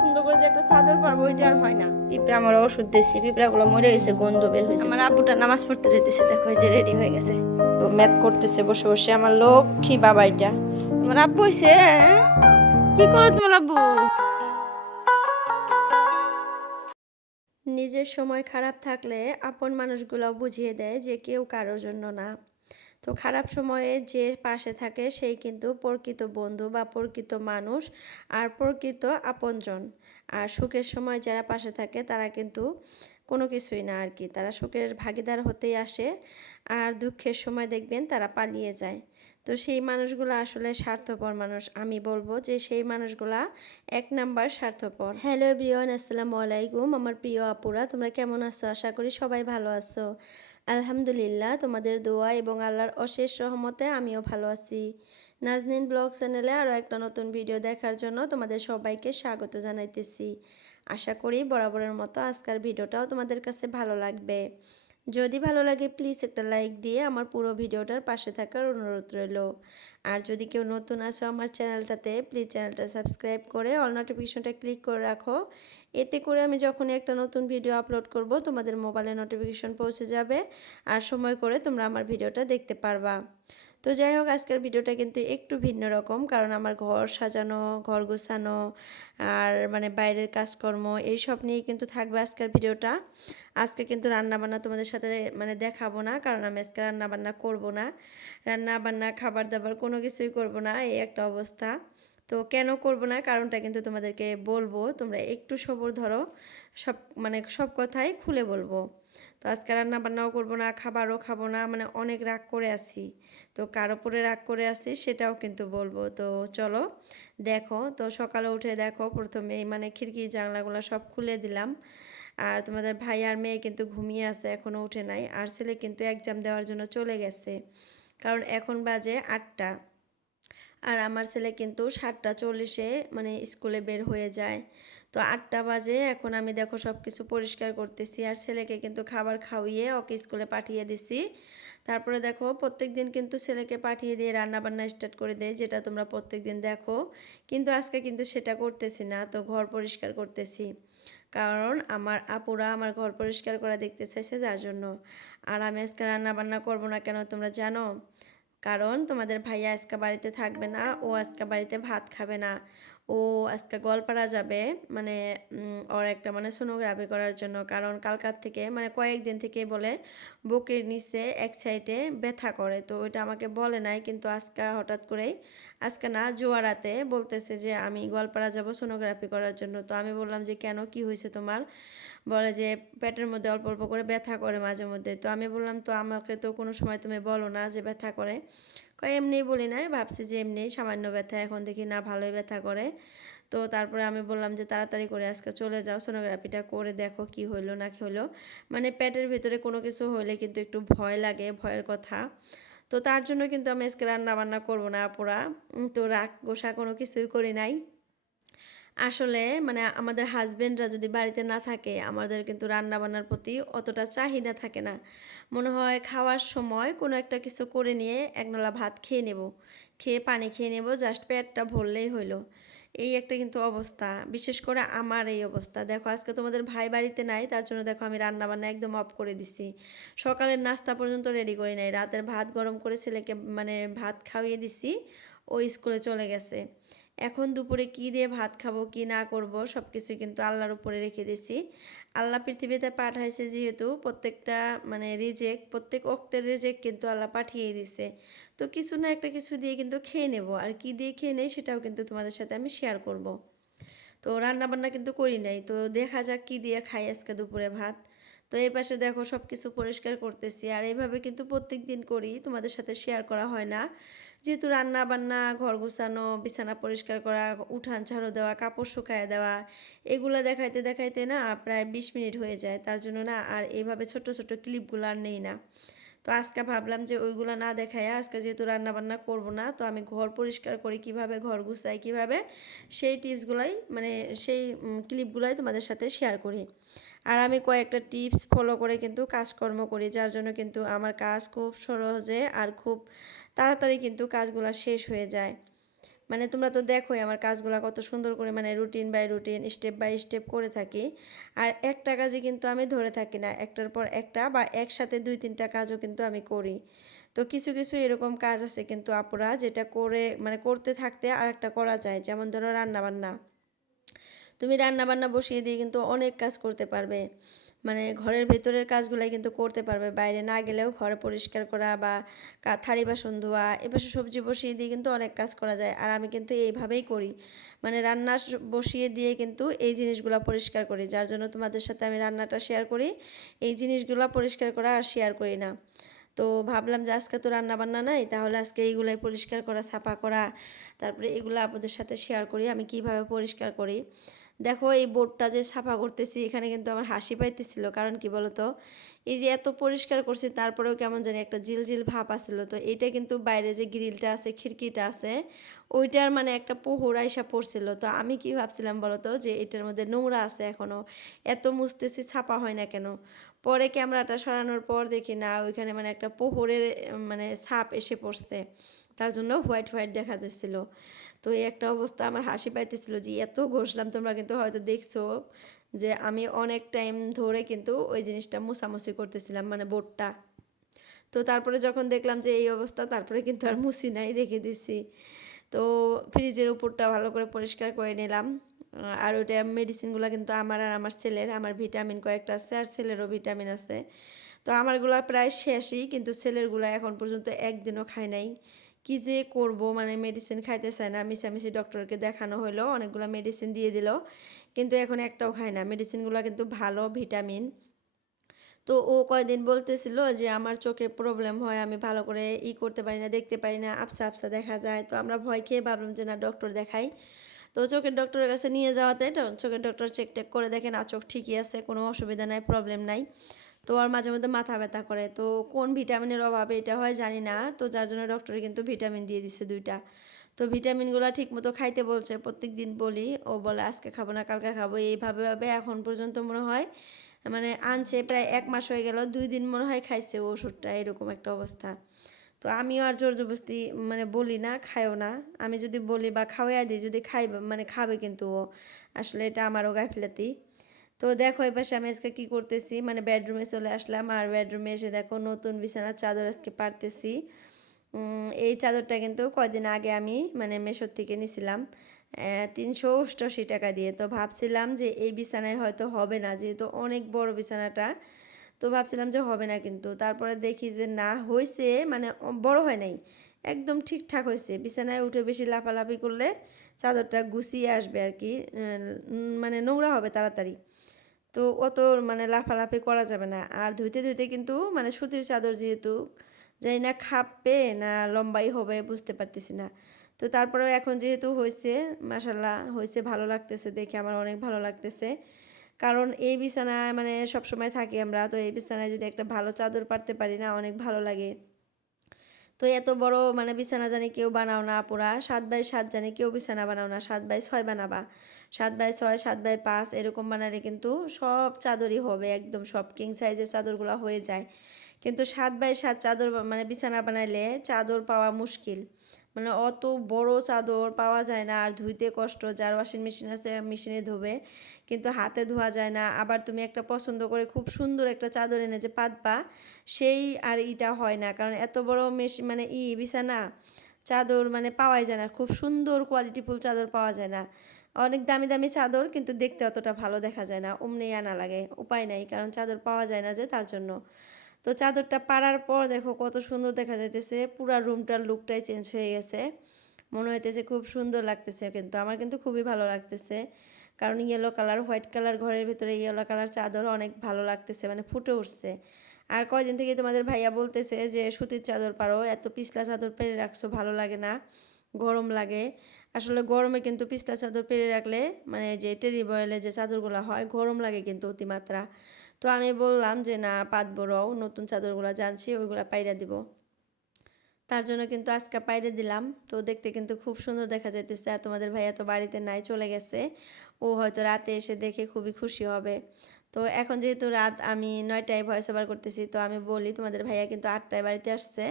পছন্দ করে যে একটা চাদর পারবো ওইটা আর হয় না। পিঁপড়া আমার ওষুধ দিচ্ছি, পিঁপড়াগুলো মরে গেছে, গন্ধ বের হয়েছে। আমার আব্বুটা নামাজ পড়তে যেতেছে, দেখো এই যে রেডি হয়ে গেছে, ম্যাথ করতেছে বসে বসে। আমার লক্ষ্মী বাবা এটা। তোমার আব্বু হয়েছে? কি করে তোমার আব্বু? নিজের সময় খারাপ থাকলে আপন মানুষগুলোও বুঝিয়ে দেয় যে কেউ কারোর জন্য না। তো খারাপ সময়ে যে পাশে থাকে সেই কিন্তু প্রকৃত বন্ধু বা প্রকৃত মানুষ আর প্রকৃত আপনজন। আর সুখের সময় যারা পাশে থাকে তারা কিন্তু কোনো কিছুই না আর কি, তারা সুখের ভাগিদার হতেই আসে, আর দুঃখের সময় দেখবেন তারা পালিয়ে যায়। তো সেই মানুষগুলো আসলে স্বার্থপর মানুষ, আমি বলবো যে সেই মানুষগুলা এক নাম্বার স্বার্থপর। হ্যালো এভরিওয়ান, আসসালামু আলাইকুম আমার প্রিয় আপুরা, তোমরা কেমন আছো? আশা করি সবাই ভালো আছো। আলহামদুলিল্লাহ, তোমাদের দোয়া এবং আল্লাহর অশেষ রহমতে আমিও ভালো আছি। নাজনীন ব্লগ চ্যানেলে আরও একটা নতুন ভিডিও দেখার জন্য তোমাদের সবাইকে স্বাগত জানাইতেছি। আশা করি বরাবরের মতো আজকের ভিডিওটাও তোমাদের কাছে ভালো লাগবে। যদি ভালো লাগে প্লিজ একটা লাইক দিয়ে আমার পুরো ভিডিওটার পাশে থাকার অনুরোধ রইল। আর যদি কেউ নতুন আসো আমার চ্যানেলটাতে, প্লিজ চ্যানেলটা সাবস্ক্রাইব করে অল নোটিফিকেশনটা ক্লিক করে রাখো। এতে করে আমি যখনই একটা নতুন ভিডিও আপলোড করব তোমাদের মোবাইলে নোটিফিকেশন পৌঁছে যাবে, আর সময় করে তোমরা আমার ভিডিওটা দেখতে পারবা। তো যাই হোক, আজকের ভিডিওটা কিন্তু একটু ভিন্ন রকম, কারণ আমার ঘর সাজানো, ঘর গোছানো আর মানে বাইরের কাজকর্ম এইসব নিয়েই কিন্তু থাকবে আজকের ভিডিওটা। আজকে কিন্তু রান্নাবান্না তোমাদের সাথে মানে দেখাবো না, কারণ আমি আজকে রান্নাবান্না করব না। রান্নাবান্না খাবার দাবার কোনো কিছুই করব না, এই একটা অবস্থা। তো কেন করব না কারণটা কিন্তু তোমাদেরকে বলবো, তোমরা একটু সবর ধরো, সব মানে সব কথাই খুলে বলবো। তো আজকে রান্না বান্নাও করবো না, খাবারও খাবো না, মানে অনেক রাগ করে আছি। তো কার ওপরে রাগ করে আছি সেটাও কিন্তু বলবো। তো চলো দেখো। তো সকালে উঠে দেখো প্রথমে মানে খিড়কি জানলাগুলো সব খুলে দিলাম। আর তোমাদের ভাই আর মেয়ে কিন্তু ঘুমিয়ে আছে, এখনও উঠে নাই। আর ছেলে কিন্তু এক্সাম দেওয়ার জন্য চলে গেছে, কারণ এখন বাজে 8টা। আর আমার ছেলে কিন্তু 7টা 40-এ মানে স্কুলে বের হয়ে যায়। তো 8টা বাজে, এখন আমি দেখো সব কিছু পরিষ্কার করতেছি, আর ছেলেকে কিন্তু খাবার খাওয়িয়ে ওকে স্কুলে পাঠিয়ে দিছি। তারপরে দেখো প্রত্যেক দিন কিন্তু ছেলেকে পাঠিয়ে দিয়ে রান্না বান্না স্টার্ট করে দেয়, যেটা তোমরা প্রত্যেক দিন দেখো। কিন্তু আজকে কিন্তু সেটা করতেছি না, তো ঘর পরিষ্কার করতেছি, কারণ আমার আপুরা আমার ঘর পরিষ্কার করা দেখতে চাইছে যার জন্য। আর আমি আজকে রান্না বান্না করবো না কেন তোমরা জানো? কারণ তোমাদের ভাইয়া আজকে বাড়িতে থাকবে না, ও আজকে বাড়িতে ভাত খাবে না। ও আজকে গোয়ালপাড়া যাবে, মানে ওর একটা মানে সোনোগ্রাফি করার জন্য। কারণ কালকার থেকে মানে কয়েকদিন থেকেই বলে বুকের নিচে এক সাইডে ব্যথা করে। তো ওইটা আমাকে বলে নাই, কিন্তু আজকে হঠাৎ করেই, আজকে না জোয়ারাতে বলতেছে যে আমি গোয়ালপাড়া যাব সোনোগ্রাফি করার জন্য। তো আমি বললাম যে কেন, কি হয়েছে তোমার? বলে যে পেটের মধ্যে অল্প অল্প করে ব্যথা করে মাঝে মধ্যে। তো আমি বললাম তো আমাকে তো কোনো সময় তুমি বলো না যে ব্যথা করে। কয় এমনিই বলি নাই, ভাবছি যে এমনি সামান্য ব্যথা, এখন দেখি না ভালোই ব্যথা করে। তো তারপরে আমি বললাম যে তাড়াতাড়ি করে আজকে চলে যাও, সোনোগ্রাফিটা করে দেখো কি হইলো না কি হইলো। মানে পেটের ভিতরে কোনো কিছু হলে কিন্তু একটু ভয় লাগে, ভয়ের কথা। তো তার জন্য কিন্তু আমি আজকে রান্না বান্না করবো না আপুরা। তো রাগ গোসা কোনো কিছুই করি নাই। আসলে মানে আমাদের হাজবেন্ডরা যদি বাড়িতে না থাকে, আমাদের কিন্তু রান্না বান্নার প্রতি অতটা চাহিদা থাকে না। মনে হয় খাওয়ার সময় কোনো একটা কিছু করে নিয়ে একনলা ভাত খেয়ে নেব, খেয়ে পানি খেয়ে নেব, জাস্ট পেটটা ভরলেই হইলো। এই একটা কিন্তু অবস্থা, বিশেষ করে আমার এই অবস্থা। দেখো আজকে তোমাদের ভাই বাড়িতে নাই, তার জন্য দেখো আমি রান্না বান্না একদম অফ করে দিছি। সকালের নাস্তা পর্যন্ত রেডি করি নাই, রাতের ভাত গরম করে ছেলেকে মানে ভাত খাইয়ে দিছি, ও স্কুলে চলে গেছে। এখন দুপুরে কি দিয়ে ভাত খাবো কি না করব সব কিছু কিন্তু আল্লাহর উপরে রেখে দিছি। আল্লাহ পৃথিবীতে পাঠাইছে যেহেতু, প্রত্যেকটা মানে রিজেক, প্রত্যেক অক্তের রিজেক কিন্তু আল্লাহ পাঠিয়ে দিছে। তো কিছু না একটা কিছু দিয়ে কিন্তু খেয়ে নেব, আর কি দিয়ে খেয়ে নেই সেটাও কিন্তু তোমাদের সাথে আমি শেয়ার করব। তো রান্না বান্না কিন্তু করি নাই, তো দেখা যাক কি দিয়ে খাই আজকে দুপুরে ভাত। তো এই পাশে দেখো সব কিছু পরিষ্কার করতেছি, আর এইভাবে কিন্তু প্রত্যেক দিন করি, তোমাদের সাথে শেয়ার করা হয় না। যেহেতু রান্না বান্না, ঘর গুছানো, বিছানা পরিষ্কার করা, উঠান ঝাড়ু দেওয়া, কাপড় শুকায় দেওয়া, এগুলো দেখাইতে দেখাইতে না প্রায় 20 মিনিট হয়ে যায়। তার জন্য না আর এইভাবে ছোট ছোট ক্লিপগুলো আর নেই না। তো আজকে ভাবলাম যে ওইগুলো না দেখায়, আজকে যেহেতু রান্না বান্না করব না, তো আমি ঘর পরিষ্কার করি কিভাবে, ঘর গুছাই কিভাবে, সেই টিপসগুলাই মানে সেই ক্লিপগুলাই তোমাদের সাথে শেয়ার করি। আর আমি কয়েকটা টিপস ফলো করে কিন্তু কাজকর্ম করি, যার জন্য কিন্তু আমার কাজ খুব সহজে আর খুব তাড়াতাড়ি কিন্তু কাজগুলো শেষ হয়ে যায়। মানে তোমরা তো দেখোই আমার কাজগুলো কত সুন্দর করে মানে routine by routine step by step করে থাকি। আর একটা কাজে কিন্তু আমি ধরে থাকি না, একটার পর একটা বা একসাথে 2-3টা কাজও কিন্তু আমি করি। তো কিছু কিছু এরকম কাজ আছে কিন্তু আপুরা, যেটা করে মানে করতে থাকতে আর একটা করা যায়, যেমন ধরো রান্না বান্না। তুমি রান্না বান্না বসিয়ে দিয়ে কিন্তু অনেক কাজ করতে পারবে, মানে ঘরের ভেতরের কাজগুলাই কিন্তু করতে পারবে, বাইরে না গেলেও ঘরে পরিষ্কার করা বা থালি বাসন ধোয়া, এপাশে সবজি বসিয়ে দিয়ে কিন্তু অনেক কাজ করা যায়। আর আমি কিন্তু এইভাবেই করি, মানে রান্না বসিয়ে দিয়ে কিন্তু এই জিনিসগুলো পরিষ্কার করি, যার জন্য তোমাদের সাথে আমি রান্নাটা শেয়ার করি, এই জিনিসগুলো পরিষ্কার করা আর শেয়ার করি না। তো ভাবলাম যে আজকে তো রান্না বান্না নাই, তাহলে আজকে এইগুলাই পরিষ্কার করা, ছাপা করা, তারপরে এগুলো আপনাদের সাথে শেয়ার করি আমি কিভাবে পরিষ্কার করি। দেখো এই বোর্ডটা যে সাফা করতেছি, এখানে কিন্তু আমার হাসি পাইতেছিল, কারণ কি বলতো, এই যে এত পরিষ্কার করছি তারপরেও কেমন জানি একটা জিলজিল ভাব আসছিল। তো এইটা কিন্তু বাইরে যে গ্রিলটা আছে, খিড়কিটা আছে, ওইটার মানে একটা পোহর আইসা পড়ছিল। তো আমি কি ভাবছিলাম বলতো, যে এটার মধ্যে নোংরা আছে এখনো, এত মুছতেছি ছাপা হয় না কেন। পরে ক্যামেরাটা সরানোর পর দেখি না, ওইখানে মানে একটা পোহরের মানে ছাপ এসে পড়ছে, তার জন্য হোয়াইট হোয়াইট দেখা যাচ্ছিল। তো এই একটা অবস্থা, আমার হাসি পাইতেছিল যে এত ঘষলাম। তোমরা কিন্তু হয়তো দেখছো যে আমি অনেক টাইম ধরে কিন্তু ওই জিনিসটা মোছামুছি করতেছিলাম, মানে বোর্ডটা। তো তারপরে যখন দেখলাম যে এই অবস্থা, তারপরে কিন্তু আর মুছি নাই, রেখে দিছি। তো ফ্রিজের উপরটা ভালো করে পরিষ্কার করে নিলাম। আর ওইটা মেডিসিনগুলো কিন্তু আমার আর আমার ছেলের, আমার ভিটামিন কয়েকটা আছে আর ছেলেরও ভিটামিন আছে। তো আমারগুলো প্রায় শেষই, কিন্তু ছেলেরগুলো এখন পর্যন্ত একদিনও খাই নাই। কি যে করব, মানে মেডিসিন খাইতে চায় না, মিশামিশি ডক্টরকে দেখানো হলো, অনেকগুলো মেডিসিন দিয়ে দিল, কিন্তু এখন একটাও খায় না। মেডিসিনগুলো কিন্তু ভালো ভিটামিন। তো ও কয়দিন বলতেছিল যে আমার চোখে প্রবলেম হয়, আমি ভালো করে করতে পারি না, দেখতে পারি না, আবসা আবসা দেখা যায়। তো আমরা ভয় খেয়ে ভাবলাম যে না, ডক্টর দেখাই। তো চোখের ডক্টরের কাছে নিয়ে যাওয়াতে চোখের ডক্টর চেক টেক করে দেখে না, চোখ ঠিকই আছে, কোনো অসুবিধা নাই, প্রবলেম নাই। তো আর মাঝে মধ্যে মাথা ব্যথা করে, তো কোন ভিটামিনের অভাবে এটা হয় জানি না, তো যার জন্য ডক্টরে কিন্তু ভিটামিন দিয়ে দিছে 2টা। তো ভিটামিনগুলো ঠিক মতো খাইতে বলছে, প্রত্যেক দিন বলি, ও বলে আজকে খাবো না কালকে খাবো, এইভাবে ভাবে এখন পর্যন্ত মনে হয় মানে আনছে প্রায় 1 মাস হয়ে গেল, 2 দিন মনে হয় খাইছে ও ওষুধটা, এরকম একটা অবস্থা। তো আমিও আর জোর জবরদস্তি মানে বলি না খায়ও না। আমি যদি বলি বা খাওয়াইয়া দিই, যদি খাইবে মানে খাবে, কিন্তু ও আসলে এটা আমারও গাফিলাতি। তো দেখো এই পাশে আমি আজকে কী করতেছি, মানে বেডরুমে চলে আসলাম, আর বেডরুমে এসে দেখো নতুন বিছানার চাদর আজকে পারতেছি। এই চাদরটা কিন্তু কয়দিন আগে আমি মানে মেশোর থেকে নিছিলাম 388 টাকা দিয়ে। তো ভাবছিলাম যে এই বিছানায় হয়তো হবে না, যেহেতু অনেক বড় বিছানাটা। তো ভাবছিলাম যে হবে না, কিন্তু তারপরে দেখি যে না, হয়েছে, মানে বড় হয় নাই, একদম ঠিকঠাক হয়েছে। বিছানায় উঠে বেশি লাফালাফি করলে চাদরটা গুছিয়ে আসবে আর কি, মানে নোংরা হবে তাড়াতাড়ি। তো অত মানে লাফালাফি করা যাবে না। আর ধুইতে ধুইতে কিন্তু মানে সুতির চাদর যেহেতু, জানি না খাপবে না লম্বাই হবে, বুঝতে পারতেছি না। তো তারপরেও এখন যেহেতু হয়েছে, মাশাল্লাহ হয়েছে, ভালো লাগতেছে দেখে, আমার অনেক ভালো লাগতেছে। কারণ এই বিছানায় মানে সবসময় থাকি আমরা, তো এই বিছানায় যদি একটা ভালো চাদর পারতে পারি না, অনেক ভালো লাগে। তো এত বড় মানে বিছানা জানি কেউ বানাও না পুরা, 7x7 জানি কেউ বিছানা বানাও না, 7x6 বানাবা, 7x6, 7x5 এরকম বানালে কিন্তু সব চাদরই হবে, একদম সব কিং সাইজের চাদরগুলো হয়ে যায়। কিন্তু 7x7 চাদর মানে বিছানা বানাইলে চাদর পাওয়া মুশকিল, মানে অত বড় চাদর পাওয়া যায় না, আর ধুইতে কষ্ট। যার ওয়াশিং মেশিন আছে মেশিনে ধোবে, কিন্তু হাতে ধোয়া যায় না। আবার তুমি একটা পছন্দ করে খুব সুন্দর একটা চাদর এনে যে পাতবা, সেই আর ইটা হয় না, কারণ এত বড় মেশিন মানে বিছানা, চাদর মানে পাওয়াই যায় না, খুব সুন্দর কোয়ালিটিফুল চাদর পাওয়া যায় না। অনেক দামি দামি চাদর, কিন্তু দেখতে অতটা ভালো দেখা যায় না, অমনি আনা লাগে, উপায় নাই, কারণ চাদর পাওয়া যায় না যে, তার জন্য। তো চাদরটা পাড়ার পর দেখো কত সুন্দর দেখা যাইতেছে, পুরা রুমটার লুকটাই চেঞ্জ হয়ে গেছে, মনে হইতেছে খুব সুন্দর লাগতেছে, কিন্তু আমার কিন্তু খুবই ভালো লাগতেছে। কারণ ইয়েলো কালার, হোয়াইট কালার, ঘরের ভিতরে ইয়েলো কালার চাদর অনেক ভালো লাগতেছে, মানে ফুটে উঠছে। আর কয়দিন থেকে তোমাদের ভাইয়া বলতেছে যে সুতির চাদর পারো, এত পিছলা চাদর পেরে রাখছো, ভালো লাগে না, গরম লাগে। আসলে গরমে কিন্তু পিছলা চাদর পেরে রাখলে মানে যে টেরি বয়েলে যে চাদরগুলো হয়, গরম লাগে কিন্তু অতিমাত্রা। তো আমি বললাম যে না, পাতবো, রও নতুন চাদরগুলো জানছি ওইগুলো পাইরা দিব। তার জন্য কিন্তু আজকে পাইরে দিলাম। তো দেখতে কিন্তু খুব সুন্দর দেখা যাইতেছে। আর তোমাদের ভাইয়া তো বাড়িতে নাই, চলে গেছে। ও হয়তো রাতে এসে দেখে খুবই খুশি হবে। তো এখন যেহেতু রাত, আমি 9টায় ভয়েস ওভার করতেছি, তো আমি বলি তোমাদের ভাইয়া কিন্তু 8টায় বাড়িতে আসছে।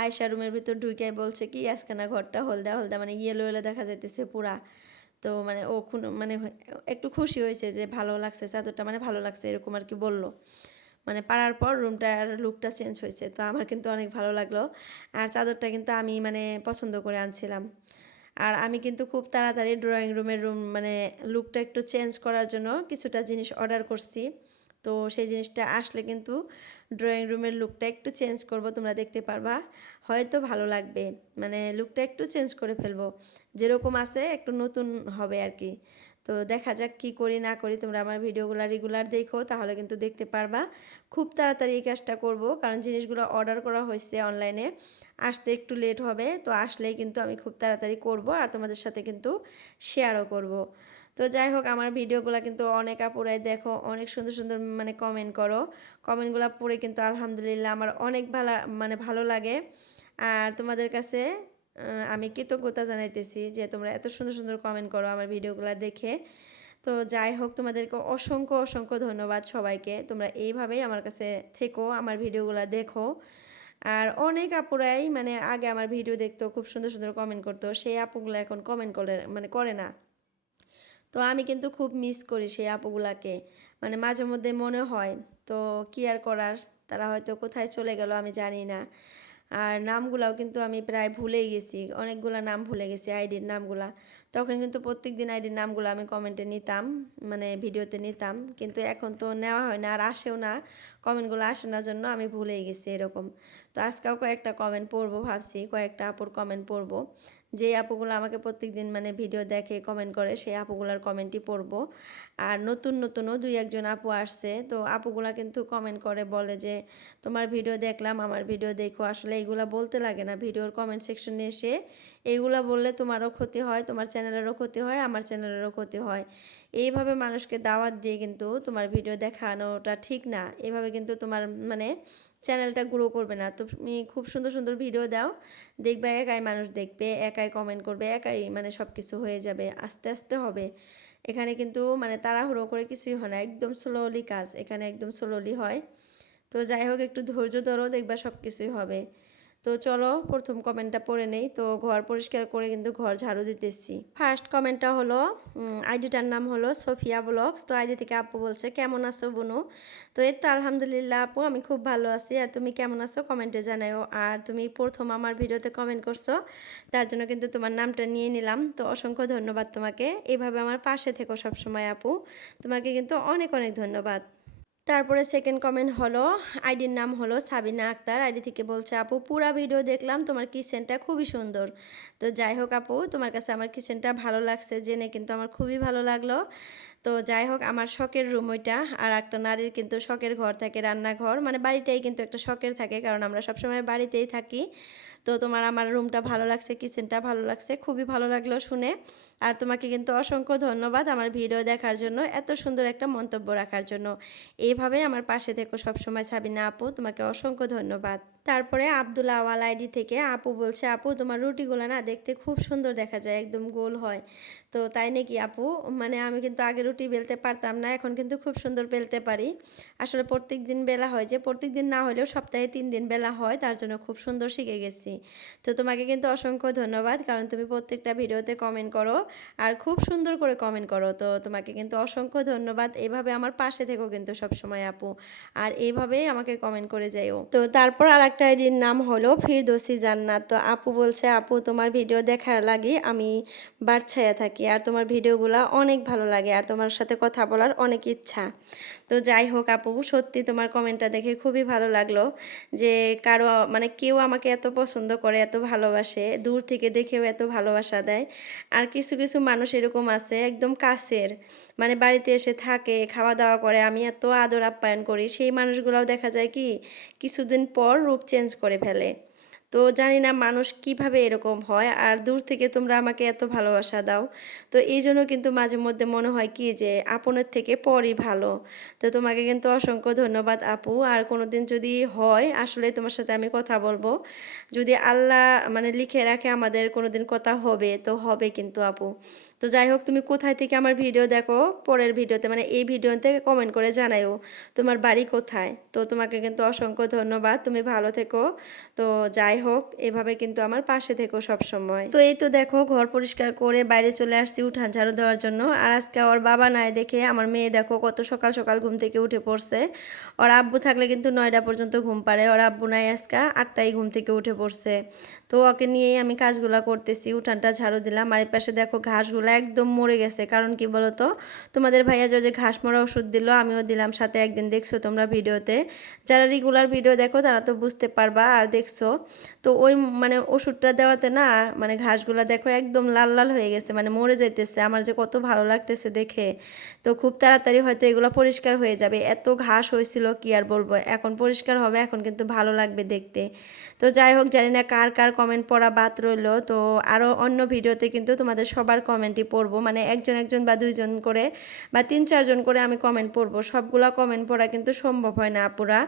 আয়শা রুমের ভিতর ঢুকে বলছে কি আজকে না ঘরটা হলদা হলদা মানে ইয়েলো ইয়েলো দেখা যাইতেছে পুরা। তো মানে ও মানে একটু খুশি হয়েছে যে ভালো লাগছে চাদরটা, মানে ভালো লাগছে এরকম আর কি বললো। মানে পাড়ার পর রুমটার লুকটা চেঞ্জ হয়েছে, তো আমার কিন্তু অনেক ভালো লাগলো। আর চাদরটা কিন্তু আমি মানে পছন্দ করে আনছিলাম। আর আমি কিন্তু খুব তাড়াতাড়ি ড্রয়িং রুমের মানে লুকটা একটু চেঞ্জ করার জন্য কিছুটা জিনিস অর্ডার করছি। তো সেই জিনিসটা আসলে কিন্তু ড্রয়িং রুমের লুকটা একটু চেঞ্জ করব, তোমরা দেখতে পারবা, হয়তো ভালো লাগবে। মানে লুকটা একটু চেঞ্জ করে ফেলবো, যেরকম আছে একটু নতুন হবে আর কি। তো দেখা যাক কি করি না করি, তোমরা আমার ভিডিওগুলো রেগুলার দেখো তাহলে কিন্তু দেখতে পারবা। খুব তাড়াতাড়ি এই কাজটা করব, কারণ জিনিসগুলো অর্ডার করা হয়েছে অনলাইনে, আসতে একটু লেট হবে। তো আসলেই কিন্তু আমি খুব তাড়াতাড়ি করব আর তোমাদের সাথে কিন্তু শেয়ারও করব। তো যাই হোক, আমার ভিডিওগুলো কিন্তু অনেক আপুরাই দেখো, অনেক সুন্দর সুন্দর মানে কমেন্ট করো। কমেন্টগুলো পড়ে কিন্তু আলহামদুলিল্লাহ আমার অনেক মানে ভালো লাগে। আর তোমাদের কাছে আমি কৃতজ্ঞতা জানাইতেছি যে তোমরা এত সুন্দর সুন্দর কমেন্ট করো আমার ভিডিওগুলো দেখে। তো যাই হোক, তোমাদেরকে অসংখ্য অসংখ্য ধন্যবাদ সবাইকে। তোমরা এইভাবেই আমার কাছে থেকো, আমার ভিডিওগুলো দেখো। আর অনেক আপুরাই মানে আগে আমার ভিডিও দেখতো, খুব সুন্দর সুন্দর কমেন্ট করতো, সেই আপুগুলো এখন কমেন্ট করে না। তো আমি কিন্তু খুব মিস করি সেই আপুগুলাকে, মানে মাঝে মধ্যে মনে হয়। তো কি আর করার, তারা হয়তো কোথায় চলে গেল আমি জানি না। আর নামগুলাও কিন্তু আমি প্রায় ভুলেই গেছি, অনেকগুলা নাম ভুলে গেছি আইডির নামগুলা। তখন কিন্তু প্রত্যেক দিন আইডির নামগুলো আমি কমেন্টে নিতাম, মানে ভিডিওতে নিতাম, কিন্তু এখন তো নেওয়া হয় না আর আসেও না, কমেন্টগুলো আসে না জন্য আমি ভুলেই গেছি এরকম। তো আজকেও কয়েকটা কমেন্ট পড়বো ভাবছি, কয়েকটা আপুর কমেন্ট পড়বো। যে আপুগুলো আমাকে প্রত্যেক দিন মানে ভিডিও দেখে কমেন্ট করে সেই আপুগুলার কমেন্টই পড়বো। আর নতুন নতুনও দুই একজন আপু আসছে, তো আপুগুলা কিন্তু কমেন্ট করে বলে যে তোমার ভিডিও দেখলাম, আমার ভিডিও দেখো। আসলে এইগুলা বলতে লাগে না, ভিডিওর কমেন্ট সেকশনে এসে এইগুলা বললে তোমারও ক্ষতি হয়, তোমার চ্যানেলেরও ক্ষতি হয়, আমার চ্যানেলেরও ক্ষতি হয়। এইভাবে মানুষকে দাওয়াত দিয়ে কিন্তু তোমার ভিডিও দেখানোটা ঠিক না, এভাবে কিন্তু তোমার মানে চ্যানেলটা গ্রো করবে না। তুমি খুব সুন্দর সুন্দর ভিডিও দাও, দেখবে একাই মানুষ দেখবে, একাই কমেন্ট করবে, একাই মানে সব কিছু হয়ে যাবে, আস্তে আস্তে হবে। এখানে কিন্তু মানে তাড়াহুড়ো করে কিছুই হয় না, একদম স্লোলি কাজ, এখানে একদম স্লোলি হয়। তো যাই হোক, একটু ধৈর্য ধরো, দেখবা সব কিছুই হবে। তো চলো প্রথম কমেন্টটা পড়ে নেই। তো ঘর পরিষ্কার করে কিন্তু ঘর ঝাড়ু দিতেছি। ফার্স্ট কমেন্টটা হলো, আইডিটার নাম হলো সোফিয়া ব্লগস। তো আইডি থেকে আপু বলছে কেমন আছো বুনু। তো এই তো আলহামদুলিল্লাহ আপু, আমি খুব ভালো আছি। আর তুমি কেমন আছো কমেন্টে জানাও। আর তুমি প্রথম আমার ভিডিওতে কমেন্ট করছো, তার জন্য কিন্তু তোমার নামটা নিয়ে নিলাম। তো অসংখ্য ধন্যবাদ তোমাকে, এভাবে আমার পাশে থেকো সবসময় আপু, তোমাকে কিন্তু অনেক অনেক ধন্যবাদ। তারপরে সেকেন্ড কমেন্ট হলো, আইডির নাম হলো সাবিনা আক্তার। আইডি থেকে বলছে আপু পুরা ভিডিও দেখলাম, তোমার কিচেনটা খুবই সুন্দর। তো যাই হোক আপু, তোমার কাছে আমার কিচেনটা ভালো লাগছে জেনে কিন্তু আমার খুবই ভালো লাগলো। তো যাই হোক, আমার শখের রুম ওইটা। আর একটা নারীর কিন্তু শখের ঘর থাকে, রান্নাঘর, মানে বাড়িটাই কিন্তু একটা শখের থাকে, কারণ আমরা সবসময় বাড়িতেই থাকি। তো তোমার আমার রুমটা ভালো লাগছে, কিচেনটা ভালো লাগছে, খুবই ভালো লাগলো শুনে। আর তোমাকে কিন্তু অসংখ্য ধন্যবাদ আমার ভিডিও দেখার জন্য, এত সুন্দর একটা মন্তব্য রাখার জন্য। এইভাবে আমার পাশে থেকো সবসময় সাবিনা আপু, তোমাকে অসংখ্য ধন্যবাদ। তারপরে আব্দুল আওয়াল আইডি থেকে আপু বলছে আপু তোমার রুটিগুলো না দেখতে খুব সুন্দর দেখা যায়, একদম গোল হয়। তো তাই নাকি আপু, মানে আমি কিন্তু আগে রুটি বেলতে পারতাম না, এখন কিন্তু খুব সুন্দর বেলতে পারি। আসলে প্রত্যেক দিন বেলা হয়, যে প্রত্যেক দিন না হলেও সপ্তাহে 3 দিন বেলা হয়, তার জন্য খুব সুন্দর শিখে গেছি। তো তোমাকে কিন্তু অসংখ্য ধন্যবাদ, কারণ তুমি প্রত্যেকটা ভিডিওতে কমেন্ট করো আর খুব সুন্দর করে কমেন্ট করো। তো তোমাকে কিন্তু অসংখ্য ধন্যবাদ, এভাবে আমার পাশে থেকো কিন্তু সবসময় আপু, আর এইভাবেই আমাকে কমেন্ট করে যাইও। তো তারপর আর একটা আইডির নাম হলো ফিরদৌসি জান্নাত। তো আপু বলছে আপু তোমার ভিডিও দেখার লাগি আমি বারছায়া থাকি, আর তোমার ভিডিওগুলো অনেক ভালো লাগে, আর তোমার সাথে কথা বলার অনেক ইচ্ছা। তো যাই হোক আপু, সত্যি তোমার কমেন্টটা দেখে খুবই ভালো লাগলো, যে কারো মানে কেউ আমাকে এত পছন্দ করে, এত ভালোবাসে, দূর থেকে দেখেও এত ভালোবাসা দেয়। আর কিছু কিছু মানুষ এরকম আছে একদম কাছের, মানে বাড়িতে এসে থাকে, খাওয়া দাওয়া করে, আমি এত আদর আপ্যায়ন করি, সেই মানুষগুলোও দেখা যায় কি কিছুদিন পর রূপ চেঞ্জ করে ফেলে। তো জানি না মানুষ কিভাবে এরকম হয়, আর দূর থেকে তোমরা আমাকে এত ভালোবাসা দাও। তো এই জন্য কিন্তু মাঝে মধ্যে মনে হয় কি যে আপনের থেকে পরই ভালো। তো তোমাকে কিন্তু অসংখ্য ধন্যবাদ আপু, আর কোনোদিন যদি হয় আসলে তোমার সাথে আমি কথা বলবো, যদি আল্লাহ মানে লিখে রাখে আমাদের কোনোদিন কথা হবে, তো হবে কিন্তু আপু। তো যাই হোক, তুমি কোথায় থেকে আমার ভিডিও দেখো পরের ভিডিওতে, মানে এই ভিডিওতে কমেন্ট করে জানাইও তোমার বাড়ি কোথায়। তো তোমাকে কিন্তু অসংখ্য ধন্যবাদ, তুমি ভালো থেকো। তো যাই হোক, এভাবে কিন্তু আমার পাশে থেকো সব সময়। তো এই তো দেখো, ঘর পরিষ্কার করে বাইরে চলে আসছি উঠান ঝাড়ু দেওয়ার জন্য। আর আজকে ওর বাবা নাই দেখে আমার মেয়ে দেখো কত সকাল সকাল ঘুম থেকে উঠে পড়ছে। ওর আব্বু থাকলে কিন্তু 9টা পর্যন্ত ঘুম পারে, ওর আব্বু নাই আজকে 8টায় ঘুম থেকে উঠে পড়ছে। তো ওকে নিয়েই আমি কাজগুলো করতেছি, উঠানটা ঝাড়ু দিলাম। আর এই পাশে দেখো ঘাসগুলো একদম মরে গেছে, কারণ কি বলো তো, তোমাদের ভাইয়া যে ঘাস মরা ওষুধ দিল আমিও দিলাম সাথে, একদিন দেখছো তোমরা ভিডিওতে, যারা রেগুলার ভিডিও দেখো তারা তো বুঝতে পারবা আর দেখছো। তো ওই মানে ওষুধটা দেওয়াতে না, মানে ঘাসগুলো দেখো একদম লাল লাল হয়ে গেছে, মানে মরে যাইতেছে। আমার যে কত ভালো লাগতেছে দেখে। তো খুব তাড়াতাড়ি হয়তো এগুলো পরিষ্কার হয়ে যাবে, এত ঘাস হয়েছিল কি আর বলবো, এখন পরিষ্কার হবে, এখন কিন্তু ভালো লাগবে দেখতে। তো যাই হোক, জানি না কার কার কমেন্ট পড়া বাদ রইলো। তো আরও অন্য ভিডিওতে কিন্তু তোমাদের সবার কমেন্টই পড়বো, মানে একজন একজন বা দুইজন করে বা 3-4 জন করে আমি কমেন্ট পড়বো। সবগুলা কমেন্ট পড়া কিন্তু সম্ভব হয় না আপুরা,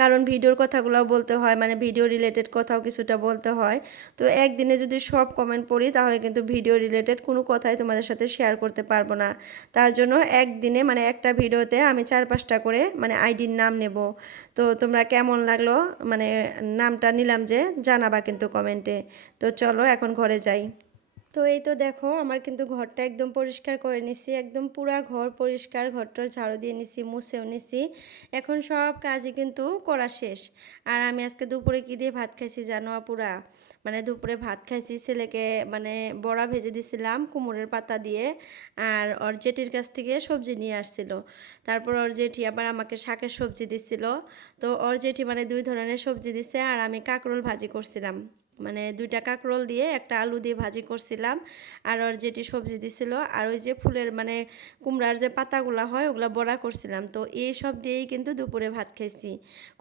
কারণ ভিডিওর কথাগুলোও বলতে হয়, মানে ভিডিও রিলেটেড কথাও কিছুটা বলতে হয়। তো একদিনে যদি সব কমেন্ট পড়ি তাহলে কিন্তু ভিডিও রিলেটেড কোনো কথাই তোমাদের সাথে শেয়ার করতে পারবো না। তার জন্য একদিনে মানে একটা ভিডিওতে আমি 4-5টা করে মানে আইডির নাম নেব। তো তোমরা কেমন লাগলো, মানে নামটা নিলাম যে জানাবা কিন্তু কমেন্টে। তো চলো এখন ঘরে যাই। তো এই তো দেখো, আমার কিন্তু ঘরটা একদম পরিষ্কার করে নিছি, একদম পুরা ঘর পরিষ্কার, ঘরটার ঝাড়ু দিয়ে নিছি, মুছেও নিছি। এখন সব কাজই কিন্তু করা শেষ। আর আমি আজকে দুপুরে কি দিয়ে ভাত খাইছি জানো আপুরা? মানে দুপুরে ভাত খাইছি, ছেলেকে মানে বড়া ভেজে দিছিলাম কুমড়োর পাতা দিয়ে। আর ওর জেঠির কাছ থেকে সবজি নিয়ে আসছিল। তারপর ওর জেঠি আবার আমাকে শাকের সবজি দিছিল। তো ওর জেঠি মানে 2 ধরনের সবজি দিছে, আর আমি কাঁকরোল ভাজি করছিলাম, মানে 2টা কাঁকরোল দিয়ে একটা আলু দিয়ে ভাজি করছিলাম। আর ওর যেটি সবজি দিছিল, আর ওই যে ফুলের মানে কুমড়ার যে পাতাগুলো হয় ওগুলো বড়া করছিলাম। তো এই সব দিয়েই কিন্তু দুপুরে ভাত খাইছি,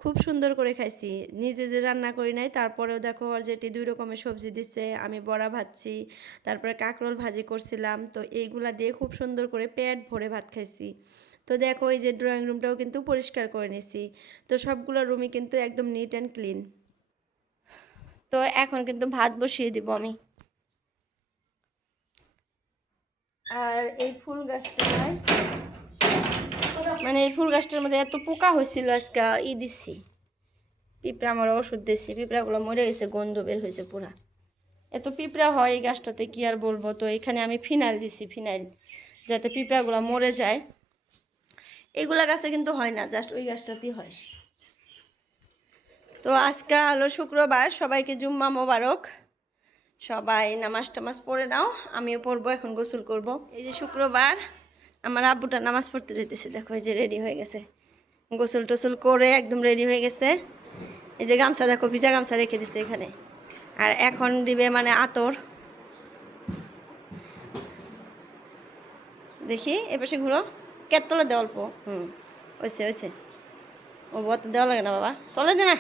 খুব সুন্দর করে খাইছি। নিজে যে রান্না করি নাই তারপরেও দেখো ওর যেটি 2 রকমের সবজি দিছে, আমি বড়া ভাজছি, তারপরে কাঁকরোল ভাজি করছিলাম। তো এইগুলা দিয়ে খুব সুন্দর করে পেট ভরে ভাত খাইছি। তো দেখো এই যে ড্রয়িং রুমটাও কিন্তু পরিষ্কার করে নিছি। তো সবগুলো রুমই কিন্তু একদম নিট অ্যান্ড ক্লিন। তো এখন কিন্তু ভাত বসিয়ে দিব আমি। আর এই ফুল গাছটায়, মানে এই ফুল গাছটার মধ্যে এত পোকা হয়েছিল, আজকে দিচ্ছি পিঁপড়া, আমার ওষুধ দিচ্ছি, পিঁপড়াগুলো মরে গেছে, গন্ধ বের হয়েছে পুরা। এত পিঁপড়া হয় এই গাছটাতে কি আর বলবো। তো এখানে আমি ফিনাইল দিছি, ফিনাইল, যাতে পিঁপড়াগুলো মরে যায়। এগুলা গাছে কিন্তু হয় না, জাস্ট ওই গাছটাতেই হয়। তো আজকে হলো শুক্রবার, সবাইকে জুম্মা মোবারক। সবাই নামাজ টামাজ পড়ে নাও, আমিও পড়বো, এখন গোসল করব। এই যে শুক্রবার, আমার আব্বুটা নামাজ পড়তে যেতেছে, দেখো এই যে রেডি হয়ে গেছে, গোসল টোসল করে একদম রেডি হয়ে গেছে। এই যে গামছা দেখো, ভিজা গামছা রেখে দিছে এখানে। আর এখন দিবে মানে আতর, দেখি এপাশে ঘুরো, কেতলে দে অল্প, ওইসে ওইসে, ও বত দেওয়া লাগে না বাবা, তলে দে না,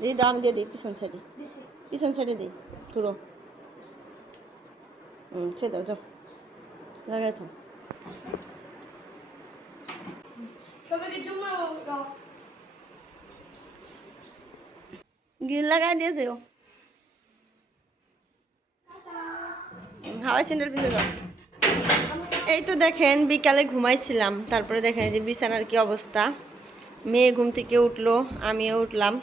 দিদি দাও, আমি দিয়ে দিই পিছন সাইডে, পিছন সাইডে দিই, ঘুরো, খেয়ে দাও, যাও লাগাই তো। গ্রিল লাগাই দিয়েছে ও, হাওয়াই স্যান্ডেল পিঁধে যাও। এই তো দেখেন বিকালে ঘুমাইছিলাম, তারপরে দেখেন যে বিছানার কি অবস্থা। মেয়ে ঘুম থেকে উঠলো, আমিও উঠলাম।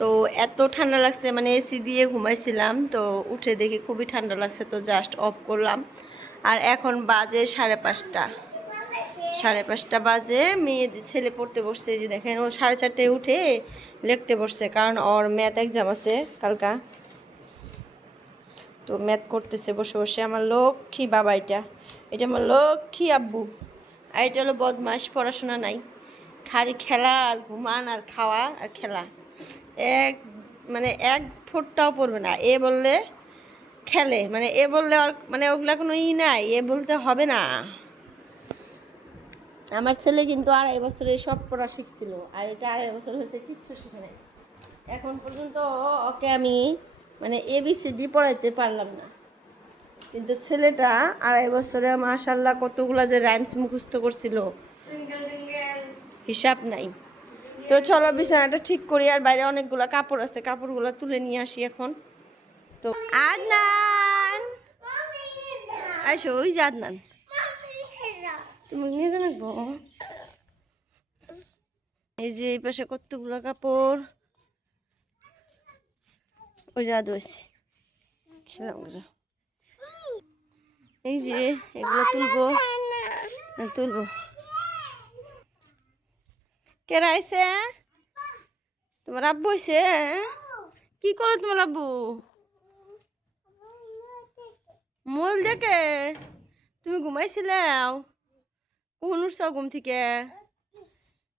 তো এত ঠান্ডা লাগছে, মানে এসি দিয়ে ঘুমাইছিলাম, তো উঠে দেখি খুবই ঠান্ডা লাগছে, তো জাস্ট অফ করলাম। আর এখন বাজে 5:30, 5:30 বাজে। মেয়ে ছেলে পড়তে বসছে, এই যে দেখেন ও 4:30টায় উঠে লিখতে বসছে, কারণ ওর ম্যাথ এক্সাম আছে কালকা। তো ম্যাথ করতেছে বসে বসে। আমার লক্ষ্মী বাবা, এটা এটা আমার লক্ষ্মী আব্বু। আর এটা হলো বদমাস, পড়াশোনা নাই, খালি খেলা আর ঘুমান আর খাওয়া আর খেলা। এক মানে এক ফোঁটাও পড়বে না। এ বললে খেলে, মানে এ বললে আর মানে ওগুলা কোনো নাই, এ বলতে হবে না। আমার ছেলে কিন্তু 2.5 বছরে সব পড়া শিখছিল, আর এটা 2.5 বছর হয়েছে কিচ্ছু শিখে নাই। এখন পর্যন্ত ওকে আমি মানে ABCD পড়াইতে পারলাম না। কিন্তু ছেলেটা 2.5 বছরে মাশাআল্লাহ কতগুলা যে রাইমস মুখস্থ করছিল, হিসাব নাই। তো চলো বিছানাটা ঠিক করি, আর বাইরে অনেকগুলো কাপড় আছে, কাপড়গুলো তুলে নিয়ে আসি এখন। তো আদনান, আইসো ওই যে আদনান তুমি নিয়ে জানাবো এই যে এই পাশে কতগুলো কাপড় ওই যে আদু আছে খেলাম এই যে এগুলো তুলবো তুলবো কেরা আইছে তোমার আব্বু হইছে কি করো তোমার আব্বু মোল দেখে তুমি ঘুমাইছিলাও কোন উঠছাও ঘুম থেকে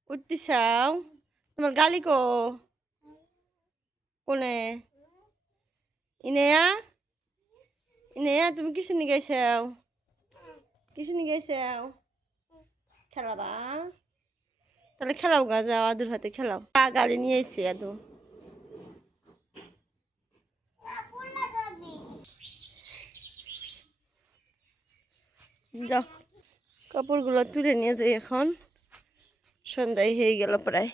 উঠতেছাও তোমার গালি কো কোনে ইনেয়া ইনেয়া তুমি কিসে নিয়ে গেছাও কিসে নিয়ে গেছাও খেলাবা তাহলে খেলাও গা যাও আদুর হাতে খেলাও গালি নিয়ে এসে আদু যাও কাপড়গুলো তুলে নিয়ে যাই এখন সন্ধ্যায় হয়ে গেল প্রায়